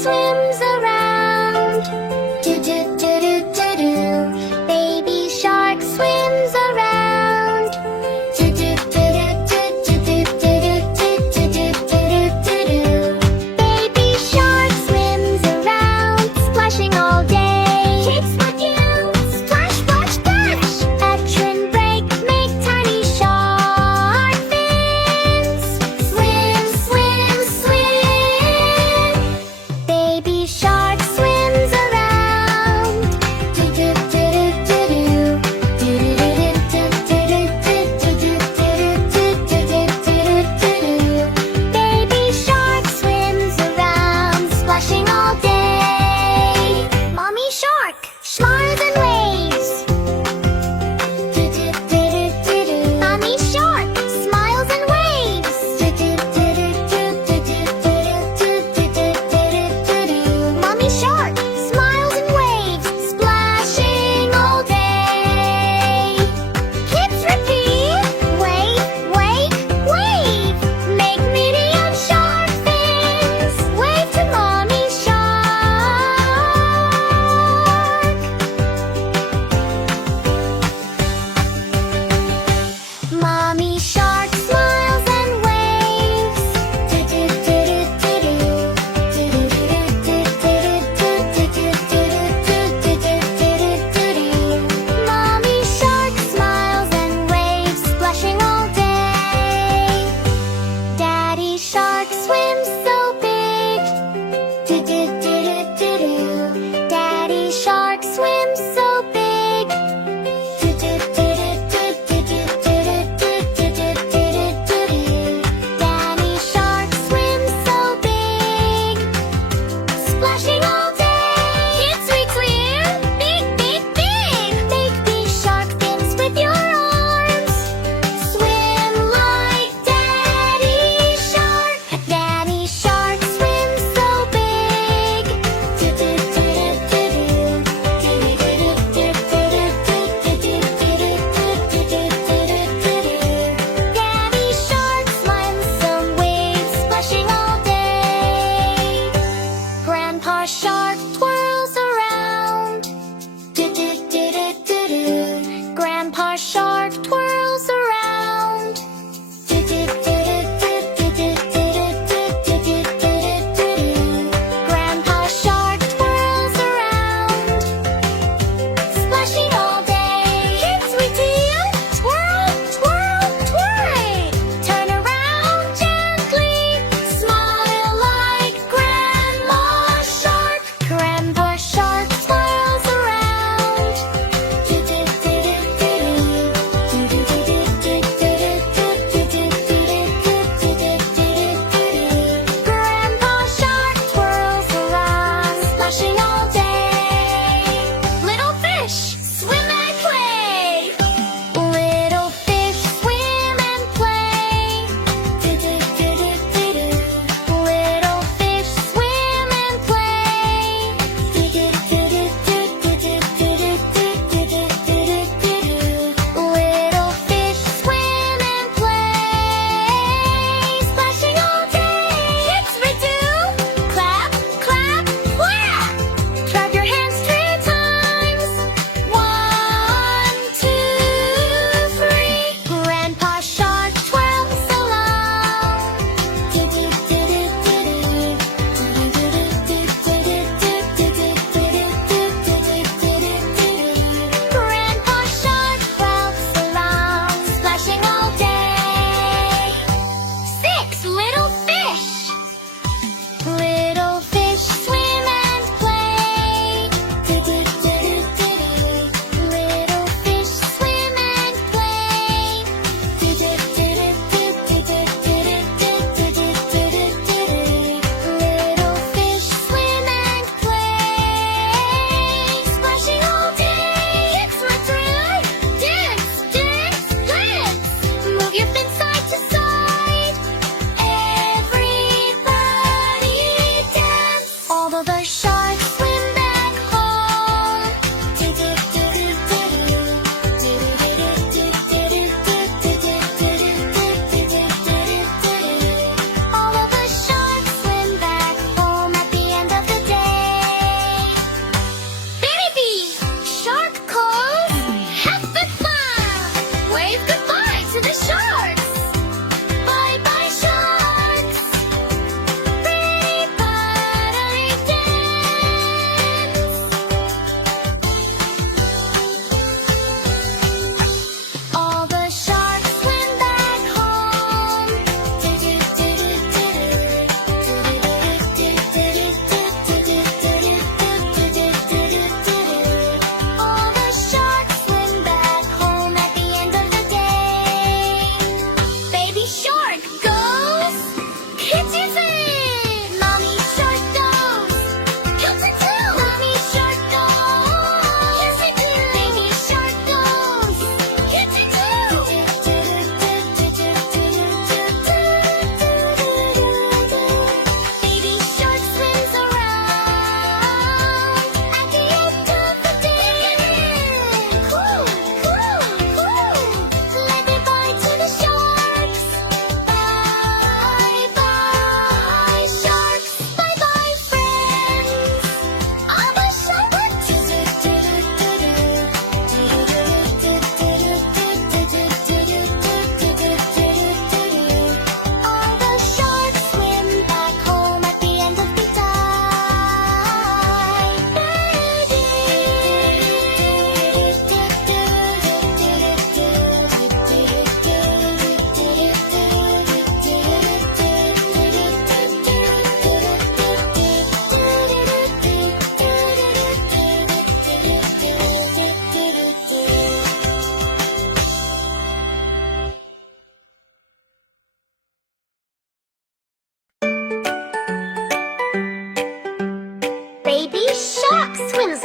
swims around. Do do do do do do. Baby shark swims around. Do do do do do do do do do do do do do do. Baby shark swims around, splashing all day. Keeps looking, splash, splash, splash. Etch and break, make tiny shark fins. Swim, swim, swim. Baby shark swims around. Do do do do do do. Do do do do do do do do do do do do. Baby shark swims around, splashing all day. Mommy shark smiles and waves. Do do do do do. Mommy shark smiles and waves. Do do do do do do do do do do do do. Mommy shark smiles and waves, splashing all day. Kids repeat, wave, wave, wave. Make medium shark fins. Wave to mommy shark. Mommy shark smiles and waves. Do do do do do do. Do do do do do do do do do do do do. Mommy shark smiles and waves, splashing all day. Daddy shark swims so big. Do do do do do. Daddy shark swims so big. Do do do do do do do do do do do do. Daddy shark swims so big, splashing all day. Kids we swim, big, big, big. Make these shark fins with your arms. Swim like Daddy shark. Daddy shark swims so big. Do do do do do. Do do do do do do do do do do do do. Daddy shark smiles some waves, splashing all day. Grandpa shark twirls around. Do do do do do do. Grandpa shark twirls around. Do do do do do do do do do do do do. Grandpa shark twirls around, splashing all day. Kids we deal, twirl, twirl, twirl. Turn around gently, smile like Grandma shark. Grandpa shark twirls around. Do do do do do do. Do do do do do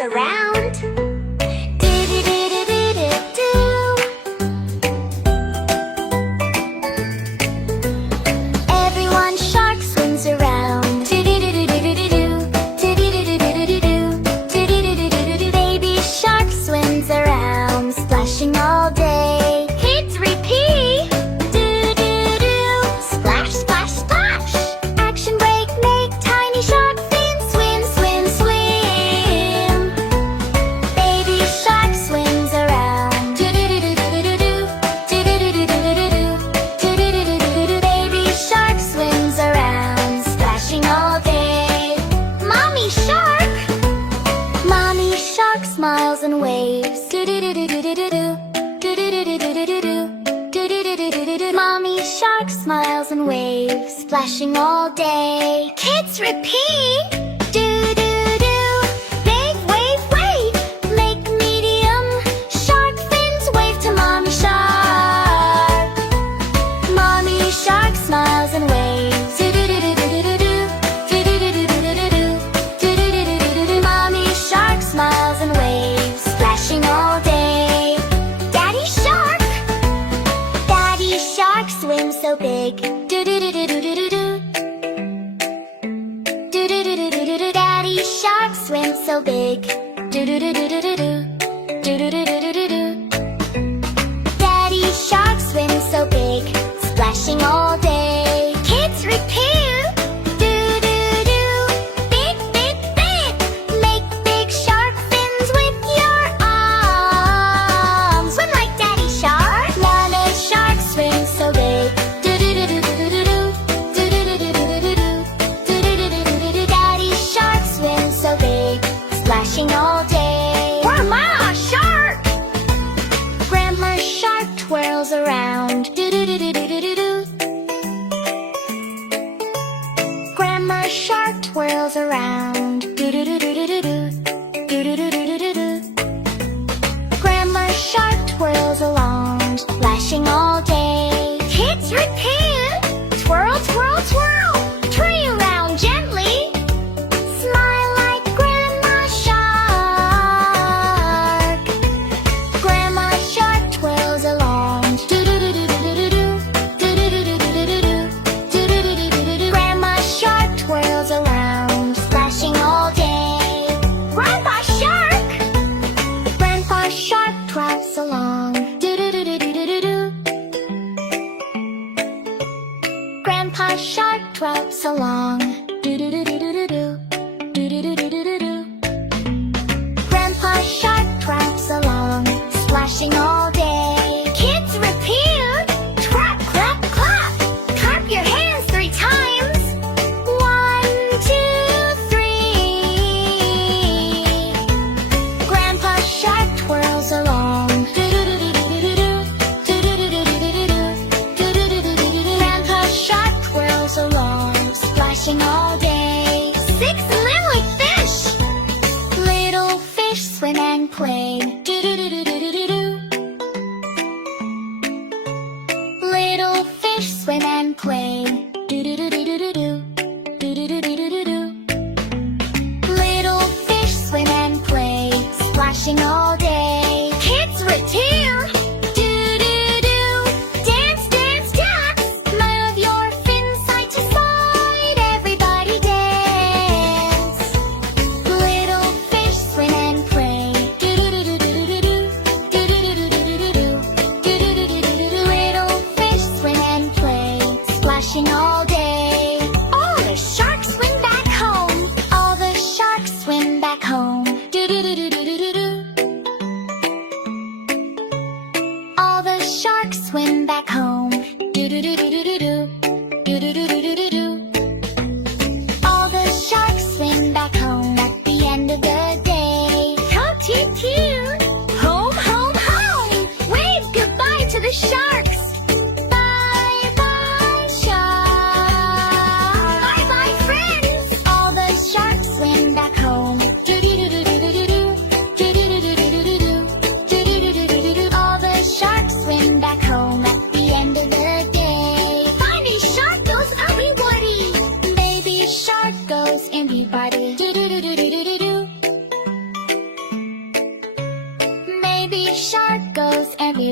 around. Do-do-do-do-do-do-do. Everyone shark swims around. Do-do-do-do-do-do-do. Do-do-do-do-do-do-do. Do-do-do-do-do-do. Baby shark swims around, splashing all day. Kids repeat. Do-do-do. Splash, splash, splash. Action break, make tiny shark fins swim, swim, swim. Baby shark swims around. Do-do-do-do-do-do. Do-do-do-do-do-do. Do-do-do-do-do-do. Baby shark swims around, splashing all day. Mommy shark. Mommy shark smiles and waves. Do-do-do-do-do-do-do. Do-do-do-do-do-do-do. Do-do-do-do-do-do. Mommy shark smiles and waves, splashing all day. Kids repeat. Do-do-do. Big wave, wave. Make medium shark fins wave to mommy shark. Mommy shark smiles and waves. Do-do-do-do-do-do-do. Do-do-do-do-do-do-do. Do-do-do-do-do-do. Mommy shark smiles and waves, splashing all day. Daddy shark. Daddy shark swims so big. Do-do-do-do-do-do-do. Do-do-do-do-do-do. Daddy shark swims so big. Do-do-do-do-do-do. Do-do-do-do-do-do. Daddy shark swims so big, splashing all day. Kids repeat. Do-do-do. Big, big, big. Make big shark fins with your arms. Swim like Daddy shark. Mama shark swims so big. Do-do-do-do-do-do-do. Do-do-do-do-do-do-do. Do-do-do-do-do-do. Daddy shark swims so big, splashing all day. Grandma shark. Grandma shark twirls around. Do-do-do-do-do-do-do. Grandma shark twirls around. Do-do-do-do-do-do. Do-do-do-do-do-do. Grandma shark twirls along, splashing all day. Kids repeat. Twirl, twirl, twirl. Turn around gently. Smile like Grandma shark. Grandma shark twirls along. Do-do-do-do-do-do-do. Do-do-do-do-do-do-do. Do-do-do-do-do-do. Grandma shark twirls around, splashing all day. Grandpa shark. Grandpa shark trots along. Do-do-do-do-do-do-do. Grandpa shark trots along. Do-do-do-do-do-do. Do-do-do-do-do-do. Grandpa shark trots along, splashing all day. Kids repeat. Trap, clap, clap. Clap your hands 3 times. 1, 2, 3. Grandpa shark twirls along. Do-do-do-do-do-do-do. Do-do-do-do-do-do-do. Do-do-do-do-do-do. Grandpa shark twirls along, splashing all day. 6 little fish. Little fish swim and play. Do-do-do-do-do-do-do. Little fish swim and play. Do-do-do-do-do-do. Do-do-do-do-do-do. Little fish swim and play, splashing all day. Kids repeat. Do-do-do. Dance, dance, dance. Move your fins side to side. Everybody dance. Little fish swim and play. Do-do-do-do-do-do-do. Do-do-do-do-do-do-do. Do-do-do-do-do-do. Little fish swim and play, splashing all day. All the sharks swim back home. All the sharks swim back home. Do-do-do-do-do-do-do. All the sharks swim back home. Do-do-do-do-do-do. Do-do-do-do-do-do. All the sharks swim back home at the end of the day. How cute! Home, home, home! Wave goodbye to the sharks! Bye, bye, sharks! Bye, bye, friends! All the sharks swim back home. Do-do-do-do-do-do-do. Do-do-do-do-do-do-do. Do-do-do-do-do-do. All the sharks swim back home at the end of the day. Funny shark goes everybody. Baby shark goes everybody. Do-do-do-do-do-do-do.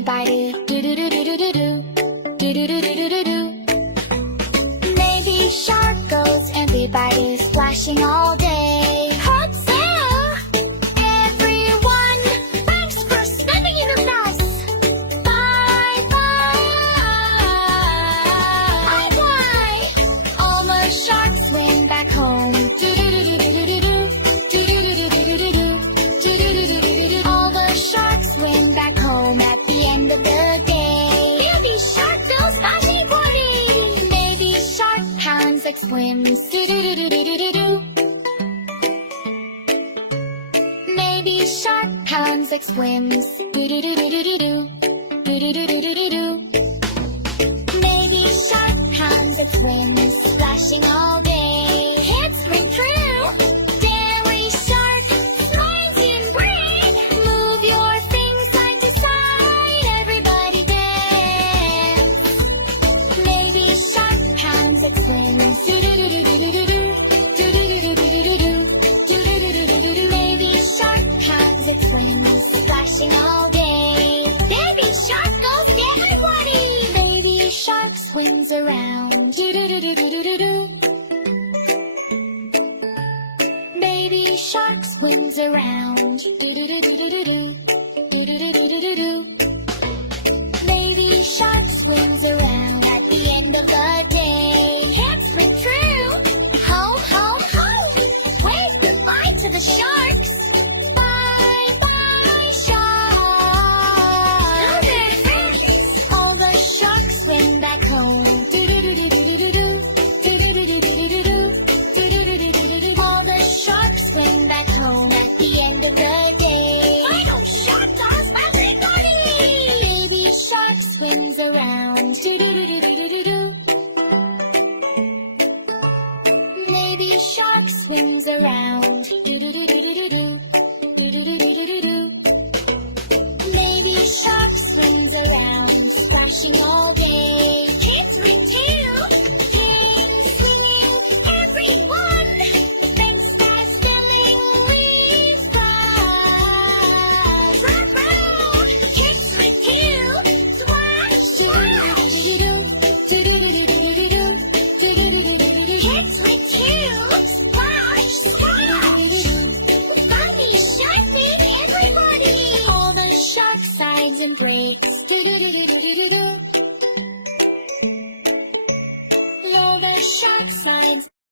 everybody. Do do do do do do do. Do do do do do do do. Maybe shark goes, everybody splashing all day. Hot sail! Everyone, thanks for spending it with us. Bye bye. Bye bye. All the sharks swim back home. Do do do do do do do. Do do do do do do do. Do do do do do do. All the sharks swim back home at the end of the day. Baby shark goes splashing party. Baby shark pounds like swims. Do do do do do do do do. Baby shark pounds like swims. Do do do do do do do. Do do do do do do do. Baby shark pounds like swims, splashing all day. Heads spring through. Dairy shark, smiles and breathe. Move your things side to side. Everybody dance. Baby shark pounds like swims. Do do do do do do do. Do do do do do do do. Do do do do do do. Baby shark pounds like swims, splashing all day. Baby shark goes get everybody. Baby shark swims around. Do do do do do do do do. Baby shark swims around. Do do do do do do do. Do do do do do do do. Baby shark swims around at the end of the day. Heads spring through. Home, home, home. Wave goodbye to the sharks. Bye bye sharks. Hello there, friends. All the sharks swim back home. Do do do do do do do do. Do do do do do do do. Do do do do do do do. All the sharks swim back home at the end of the day. Final shark goes everybody. Baby shark swims around. Do do do do do do do do. Baby shark swims around. Do do do do do do do. Do do do do do do do. Baby shark swims around, splashing all day. Kids ring too. Ding, swinging, everyone. Thanks for spilling leaves. Row, row. Kids ring too. Splash, splash. Do-do-do-do-do-do-do. Do-do-do-do-do-do. Kids ring too. Splash, splash. Funny shark bait, everybody. All the shark sides and breaks. Do-do-do-do-do-do-do. All the shark sides.